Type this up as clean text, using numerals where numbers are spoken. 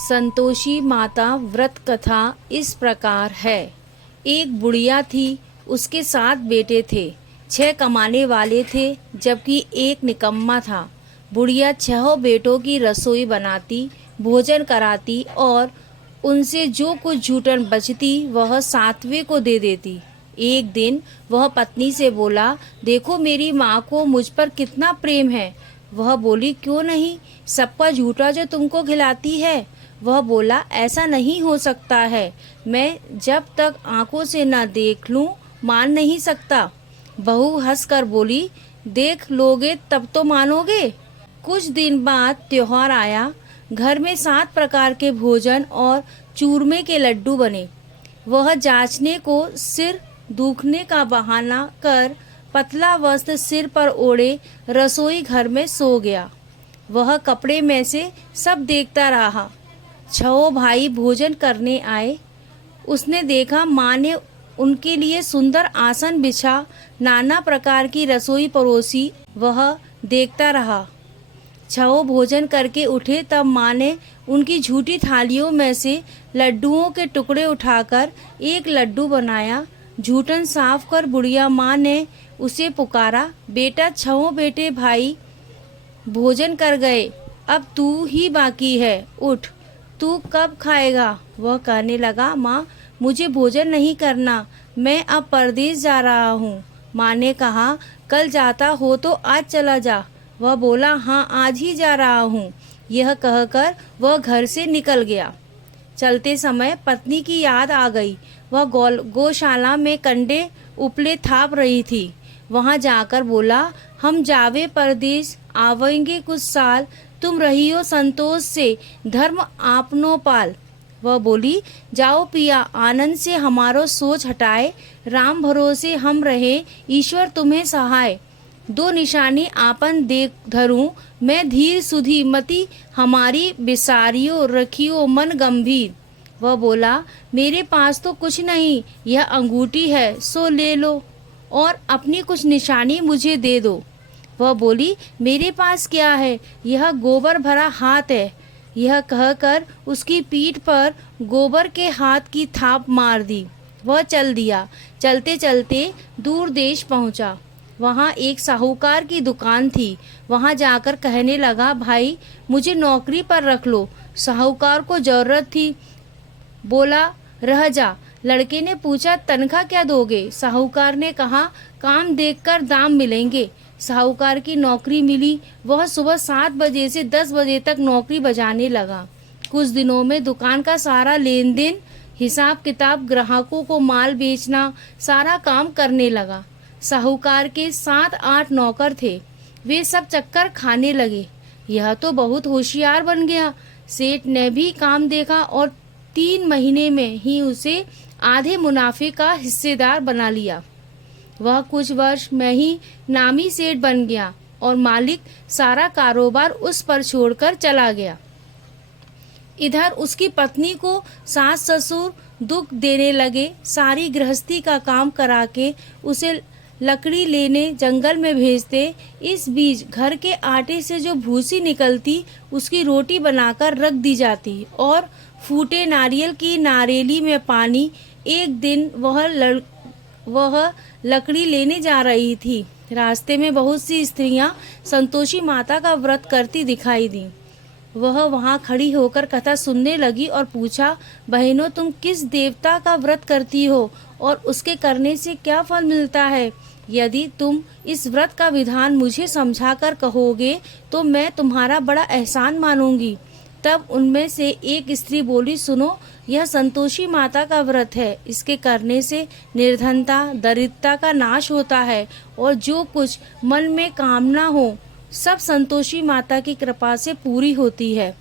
संतोषी माता व्रत कथा इस प्रकार है। एक बुढ़िया थी, उसके 7 बेटे थे। 6 कमाने वाले थे जबकि एक निकम्मा था। बुढ़िया 6 बेटों की रसोई बनाती, भोजन कराती और उनसे जो कुछ जूठन बचती वह 7वें को दे देती। एक दिन वह पत्नी से बोला, देखो मेरी माँ को मुझ पर कितना प्रेम है। वह बोली, क्यों नहीं, सबका झूठा जो तुमको खिलाती है। वह बोला, ऐसा नहीं हो सकता है, मैं जब तक आंखों से न देख लूं मान नहीं सकता। बहू हंसकर बोली, देख लोगे तब तो मानोगे। कुछ दिन बाद त्योहार आया। घर में 7 प्रकार के भोजन और चूरमे के लड्डू बने। वह जांचने को सिर दुखने का बहाना कर पतला वस्त्र सिर पर ओढ़े रसोई घर में सो गया। वह कपड़े में से सब देखता रहा। 6 भाई भोजन करने आए। उसने देखा माँ ने उनके लिए सुंदर आसन बिछा, नाना प्रकार की रसोई परोसी। वह देखता रहा। 6 भोजन करके उठे तब माँ ने उनकी झूठी थालियों में से लड्डुओं के टुकड़े उठाकर एक लड्डू बनाया। झूठन साफ कर बुढ़िया माँ ने उसे पुकारा, बेटा 6 बेटे भाई भोजन कर गए, अब तू ही बाकी है, उठ, तू कब खाएगा। वह कहने लगा, माँ मुझे भोजन नहीं करना, मैं अब परदेश जा रहा हूँ। माँ ने कहा, कल जाता हो तो आज चला जा। वह बोला, हाँ आज ही जा रहा हूँ। यह कहकर वह घर से निकल गया। चलते समय पत्नी की याद आ गई। वह गौशाला में कंडे उपले थाप रही थी। वहां जाकर बोला, हम जावे परदेश, आवेंगे कुछ साल, तुम रहियो संतोष से, धर्म आपनो पाल। वह बोली, जाओ पिया, आनंद से हमारो सोच हटाए, राम भरोसे हम रहे, ईश्वर तुम्हें सहाय। 2 निशानी आपन देख धरूं, मैं धीर सुधी मति हमारी बिसारियो, रखियो मन गंभीर। वह बोला, मेरे पास तो कुछ नहीं, यह अंगूठी है सो ले लो और अपनी कुछ निशानी मुझे दे दो। वह बोली, मेरे पास क्या है, यह गोबर भरा हाथ है। यह कहकर उसकी पीठ पर गोबर के हाथ की थाप मार दी। वह चल दिया। चलते चलते दूर देश पहुंचा। वहाँ एक साहूकार की दुकान थी। वहाँ जाकर कहने लगा, भाई मुझे नौकरी पर रख लो। साहूकार को जरूरत थी। बोला, रह जा। लड़के ने पूछा, तनख्वाह क्या दोगे। साहूकार ने कहा, काम देखकर दाम मिलेंगे। साहूकार की नौकरी मिली। वह सुबह 7 बजे से 10 बजे तक नौकरी बजाने लगा। कुछ दिनों में दुकान का सारा लेन देन, हिसाब किताब, ग्राहकों को माल बेचना, सारा काम करने लगा। साहूकार के 7-8 नौकर थे। वे सब चक्कर खाने लगे। यह तो बहुत होशियार बन गया। सेठ ने भी काम देखा और 3 महीने में ही उसे आधे मुनाफे का हिस्सेदार बना लिया। वह कुछ वर्ष में ही नामी सेठ बन गया और मालिक सारा कारोबार उस पर छोड़कर चला गया। इधर उसकी पत्नी को सास ससुर दुख देने लगे। सारी गृहस्थी का काम करा के उसे लकड़ी लेने जंगल में भेजते। इस बीच घर के आटे से जो भूसी निकलती उसकी रोटी बनाकर रख दी जाती और फूटे नारियल की नारेली में पानी। एक दिन वह लकड़ी लेने जा रही थी। रास्ते में बहुत सी स्त्रियां संतोषी माता का व्रत करती दिखाई दी। वह वहां खड़ी होकर कथा सुनने लगी और पूछा, बहनों तुम किस देवता का व्रत करती हो और उसके करने से क्या फल मिलता है। यदि तुम इस व्रत का विधान मुझे समझाकर कहोगे तो मैं तुम्हारा बड़ा एहसान मानूंगी। तब उनमें से एक स्त्री बोली, सुनो, यह संतोषी माता का व्रत है। इसके करने से निर्धनता, दरिद्रता का नाश होता है और जो कुछ मन में कामना हो सब संतोषी माता की कृपा से पूरी होती है।